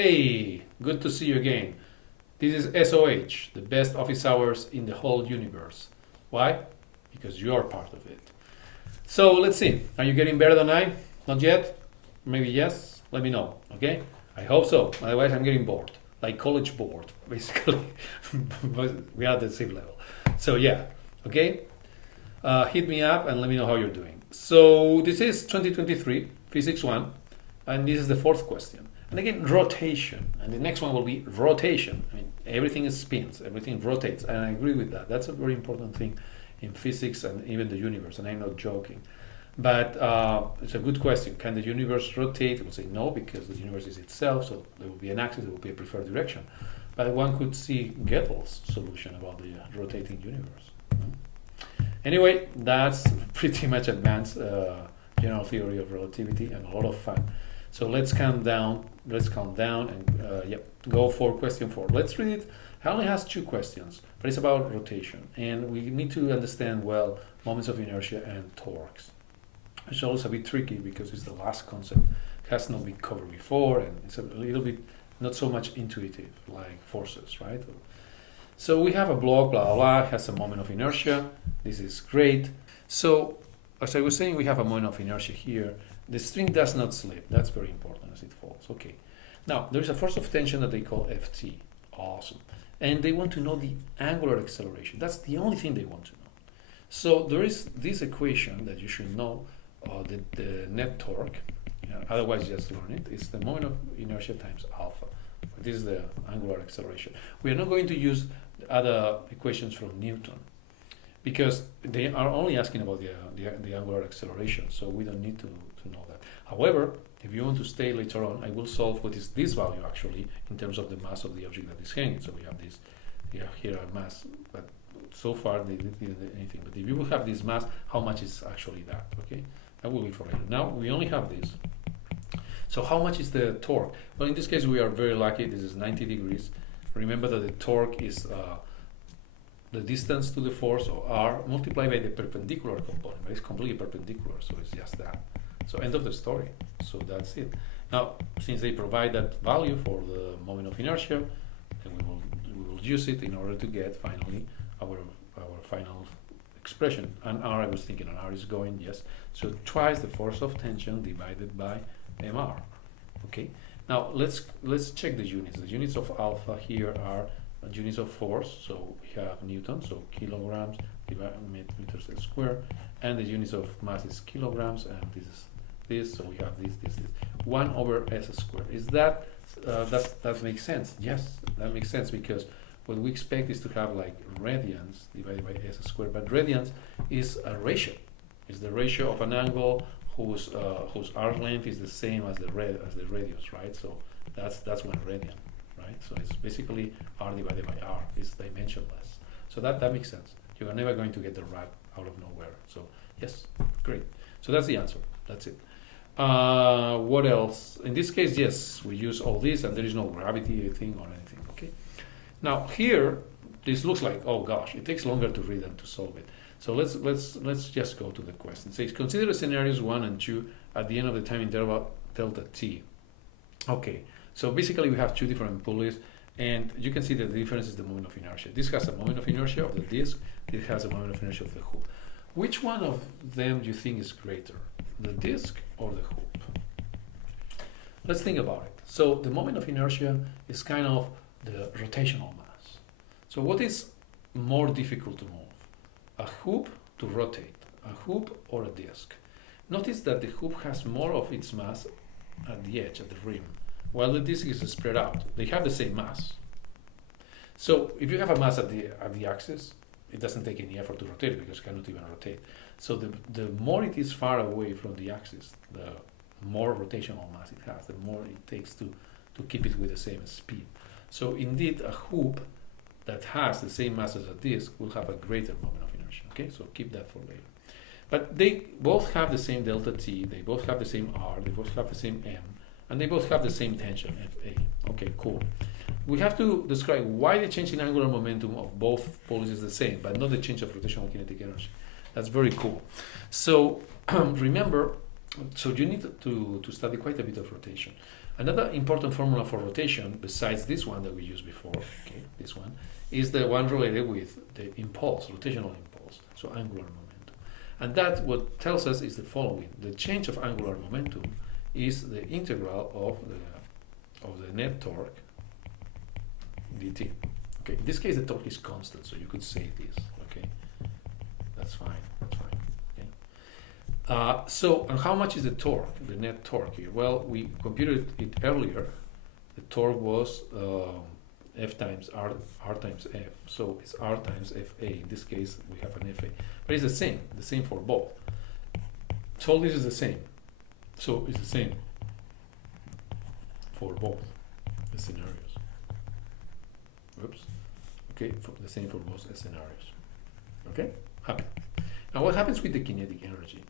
Hey, good to see you again. This is SOH, the best office hours in the whole universe. Why? Because you are part of it. So let's see. Are you getting better than I? Not yet? Maybe yes? Let me know, okay? I hope so. Otherwise, I'm getting bored. Like college bored, basically. But we are at the same level. So yeah, okay? Hit me up and let me know how you're doing. So this is 2023, Physics 1, and this is the fourth question. And again, rotation. And the next one will be rotation. I mean, everything is spins, everything rotates. And I agree with that. That's a very important thing in physics and even the universe. And I'm not joking. But it's a good question. Can the universe rotate? We'll say no, because the universe is itself. So there will be an axis, there will be a preferred direction. But one could see Gödel's solution about the rotating universe. Anyway, that's pretty much advanced general theory of relativity and a lot of fun. So let's count down and go for question 4. Let's read it. It only has 2 questions, but it's about rotation. And we need to understand well moments of inertia and torques. It's always a bit tricky because it's the last concept. It has not been covered before and it's a little bit not so much intuitive like forces, right? So we have a block, blah, blah, blah, has a moment of inertia. This is great. So as I was saying, we have a moment of inertia here. The string does not slip. That's very important as it falls. Okay. Now, there's a force of tension that they call Ft. Awesome. And they want to know the angular acceleration. That's the only thing they want to know. So there is this equation that you should know, the net torque. Otherwise, just learn it. It's the moment of inertia times alpha. This is the angular acceleration. We are not going to use the other equations from Newton because they are only asking about the angular acceleration, so we don't need to know that. However, if you want to stay later on, I will solve what is this value actually in terms of the mass of the object that is hanging. So we have this, here a mass, but so far they didn't do anything. But if you will have this mass, how much is actually that? Okay, that will be for later. Now we only have this. So how much is the torque? Well, in this case, we are very lucky. This is 90 degrees. Remember that the torque is the distance to the force, or R, multiplied by the perpendicular component. But it's completely perpendicular, so it's just that. So end of the story. So that's it. Now, since they provide that value for the moment of inertia, then we will use it in order to get finally our final expression. And R, I was thinking, and R is going, yes. So twice the force of tension divided by mr. Okay. Now let's check the units. The units of alpha here are units of force. So we have Newton, so kilograms divided meters squared, and the units of mass is kilograms, and this is this. So we have this 1 over s squared. Is that that makes sense? Yes, that makes sense because what we expect is to have like radians divided by s squared, but radians is a ratio. It's the ratio of an angle whose arc length is the same as the radius, right? So that's 1 radian, right? So it's basically r divided by r. It's dimensionless. So that makes sense. You are never going to get the rad out of nowhere. So yes, great. So that's the answer. That's it. What else? In this case, yes, we use all this, and there is no gravity thing or anything. Okay. Now here, this looks like, oh gosh, it takes longer to read than to solve it. So let's just go to the question. It says, consider scenarios 1 and 2 at the end of the time interval delta t. Okay, so basically we have 2 different pulleys, and you can see that the difference is the moment of inertia. This has a moment of inertia of the disk, this has a moment of inertia of the hoop. Which one of them do you think is greater, the disk or the hoop? Let's think about it. So the moment of inertia is kind of the rotational mass. So what is more difficult to move? A hoop to rotate, a hoop or a disk. Notice that the hoop has more of its mass at the edge, at the rim, while the disk is spread out. They have the same mass. So if you have a mass at the axis, it doesn't take any effort to rotate it because it cannot even rotate. So the more it is far away from the axis, the more rotational mass it has, the more it takes to keep it with the same speed. So indeed, a hoop that has the same mass as a disk will have a greater moment of inertia. Okay, so keep that for later. But they both have the same delta t, they both have the same r, they both have the same m, and they both have the same tension, Fa. Okay, cool. We have to describe why the change in angular momentum of both pulleys is the same, but not the change of rotational kinetic energy. That's very cool. So remember, so you need to study quite a bit of rotation. Another important formula for rotation, besides this one that we used before, okay, this one, is the one related with the impulse, rotational impulse, so angular momentum. And that what tells us is the following: the change of angular momentum is the integral of the net torque dt. Okay, in this case the torque is constant, so you could say this. Okay, that's fine. That's fine. Okay. So, and how much is the torque, the net torque here? Well, we computed it earlier. The torque was F times R times F. So it's R times FA. In this case, we have an FA, but it's the same for both. So all this is the same. So it's the same for both the scenarios. Oops. Okay, the same for both scenarios. Okay, happy. Now what happens with the kinetic energy?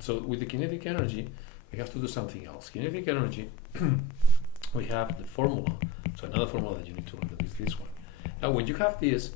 So with the kinetic energy, we have to do something else. Kinetic energy, we have the formula. So another formula that you need to learn is this one. Now when you have this,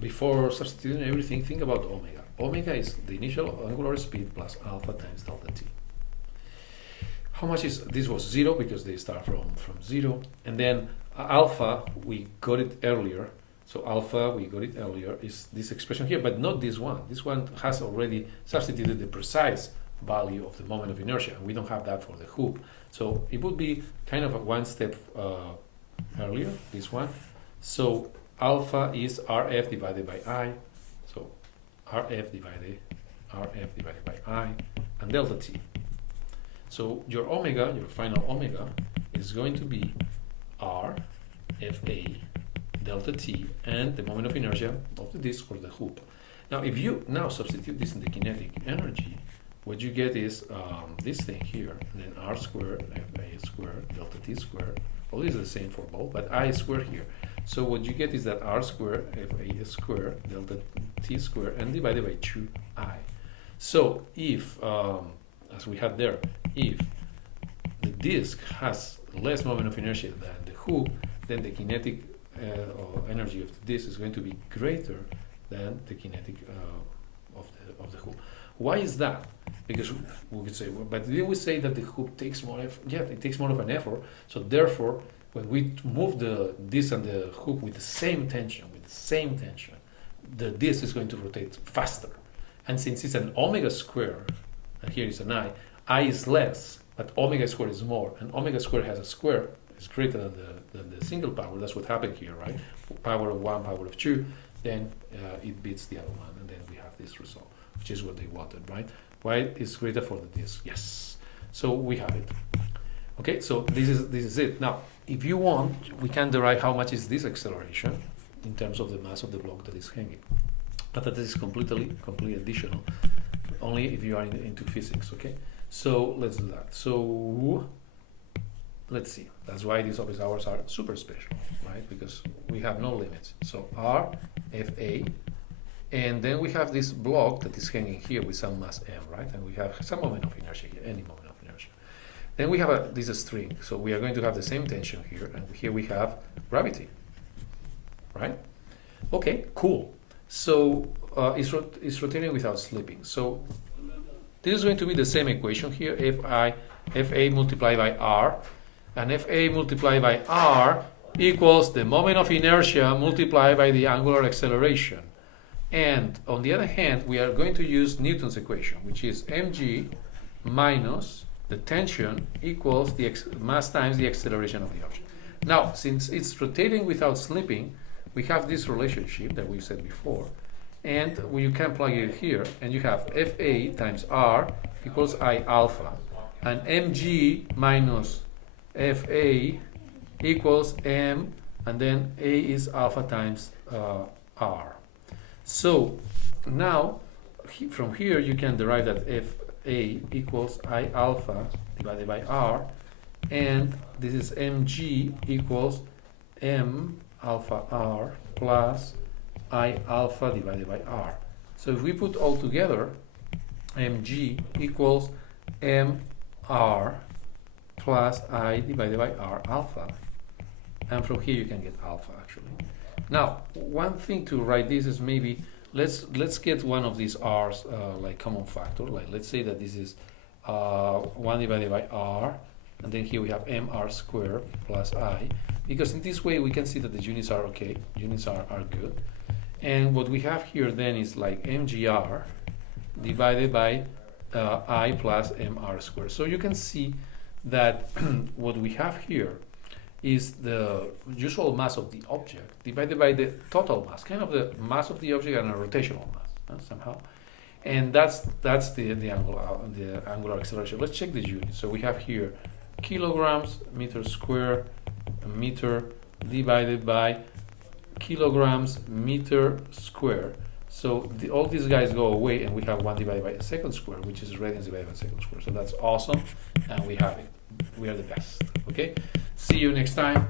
before substituting everything, think about omega. Omega is the initial angular speed plus alpha times delta t. How much is, this was 0 because they start from 0. And then alpha, we got it earlier. So alpha, we got it earlier, is this expression here, but not this one. This one has already substituted the precise value of the moment of inertia, and we don't have that for the hoop. So it would be kind of a one step earlier, this one. So alpha is RF divided by I. So RF divided by I, and delta t. So your omega, your final omega, is going to be R FA delta t and the moment of inertia of the disk or the hoop. Now if you now substitute this in the kinetic energy, what you get is this thing here, and then R squared FA squared delta t squared. All this is the same for both, but I squared here. So what you get is that R squared FA squared delta t squared and divided by 2I. So if, as we had there, if the disk has less moment of inertia than the hoop, then the kinetic energy of the disk is going to be greater than the kinetic of the hoop. Why is that? Because we would say, well, but then we say that the hoop takes more effort. Yeah, it takes more of an effort. So therefore, when we move the disk and the hoop with the same tension, the disk is going to rotate faster. And since it's an omega square, and here is an I is less, but omega squared is more, and omega squared has a square, is greater than the single power. That's what happened here, right? Power of 1, power of 2, then it beats the other one, and then we have this result, which is what they wanted, right? Why is greater for the disk? Yes. So we have it. Okay, so this is it. Now, if you want, we can derive how much is this acceleration in terms of the mass of the block that is hanging. But that is completely additional, only if you are into physics, okay? So let's do that. So let's see. That's why these office hours are super special, right? Because we have no limits. So R, FA, and then we have this block that is hanging here with some mass M, right? And we have some moment of inertia here, any moment of inertia. Then we have this string. So we are going to have the same tension here, and here we have gravity, right? Okay, cool. So it's rotating without slipping. So this is going to be the same equation here, FA multiplied by R, and FA multiplied by R equals the moment of inertia multiplied by the angular acceleration. And on the other hand, we are going to use Newton's equation, which is mg minus the tension equals the mass times the acceleration of the object. Now, since it's rotating without slipping, we have this relationship that we said before, and you can plug it here, and you have FA times R equals I alpha, and mg minus FA equals m, and then A is alpha times R. So now from here you can derive that FA equals I alpha divided by R, and this is mg equals m alpha R plus I alpha divided by R. So if we put all together, mg equals mr plus I divided by R alpha, and from here you can get alpha actually. Now, one thing to write this is maybe let's get one of these r's like common factor. Like let's say that this is 1 divided by R, And then here we have mr squared plus I, because in this way we can see that the units are okay, units are good. And what we have here then is like mgr divided by I plus mr squared. So you can see that what we have here is the usual mass of the object divided by the total mass, kind of the mass of the object and a rotational mass somehow. And that's the angular acceleration. Let's check the units. So we have here kilograms meter square meter divided by kilograms meter square. So all these guys go away, and we have 1 divided by a second square, which is radians divided by second square. So that's awesome, and we have it. We are the best. Okay. See you next time.